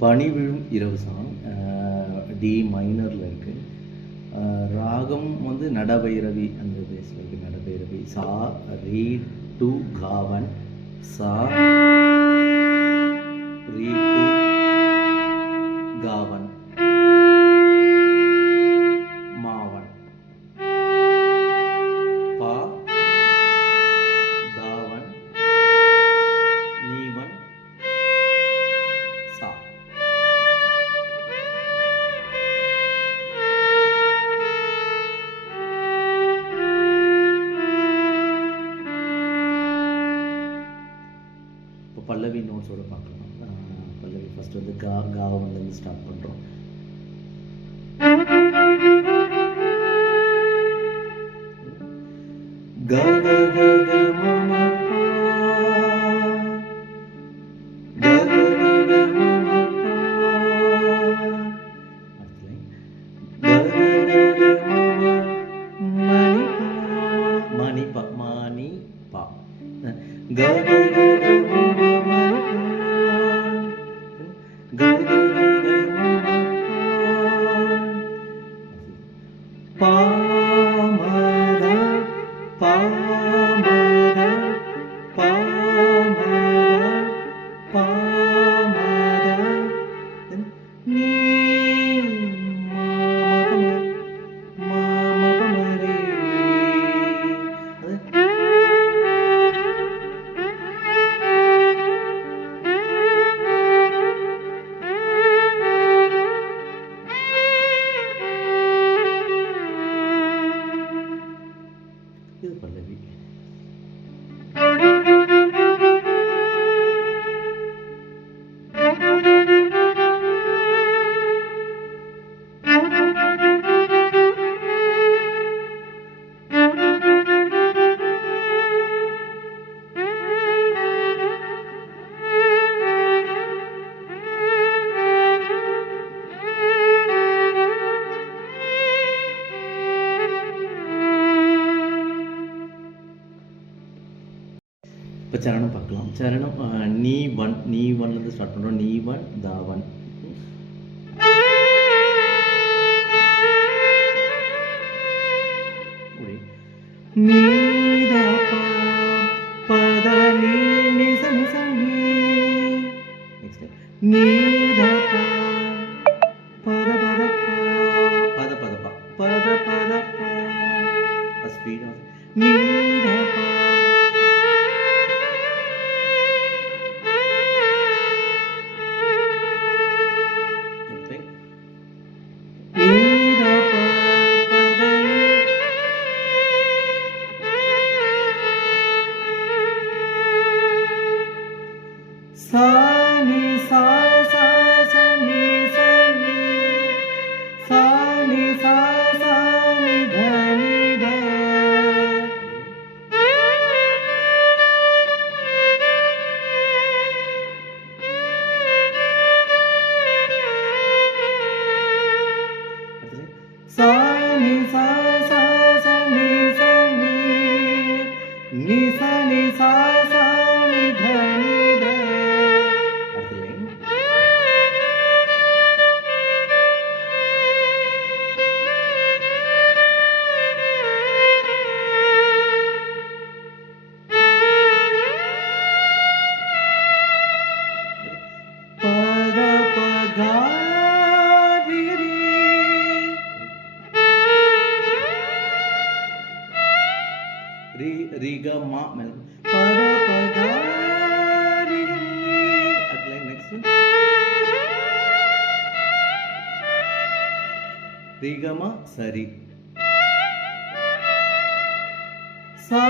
பனி விழும் இரவு சாங் டி மைனரில் இருக்குது. ராகம் வந்து நடபைரவி, அந்த பேஸில் இருக்குது. நடபைரவி சா ரீ டு காவன், சா ரீ டு காவன், மாவன், பா தாவன், நீவன், சா. இப்போ பல்லவி நோட்ஸோடு பார்க்கலாம். பல்லவி ஃபஸ்ட் வந்து காவன்லேருந்து ஸ்டார்ட் பண்ணுறோம். க க க க ம ம பா, க க க க ம ம பா. அடுத்த லைன் க க க க ம ம மணி பா, மணி பா, மணி பா. க க க க ம ம மணி பா, க க க க ம ம பா. பாமத பாமத பாமத பாமத நீ மாமபமரே. இது பல்லவி. இப்போ சரணம் பார்க்கலாம். சரணம் நீ ஒன், நீ ஒன்லேருந்து ஸ்டார்ட் பண்ணுறோம். நீ ஒன் தாவன், நீத பத நீ நிச நிச நீ. நெக்ஸ்ட் நீத பத பத பத பத பத பத பத ஸ்பீட் ஆஃப் நீத sa ni sa sa sa ni sa ni sa ni sa sa ni dha ni dha. sa ni sa sa sa ni sa ni ni sa ni sa sa ni dha ni dha. Ri ga ma mel pada pada ri. Again next one. Ri ga ma sari sa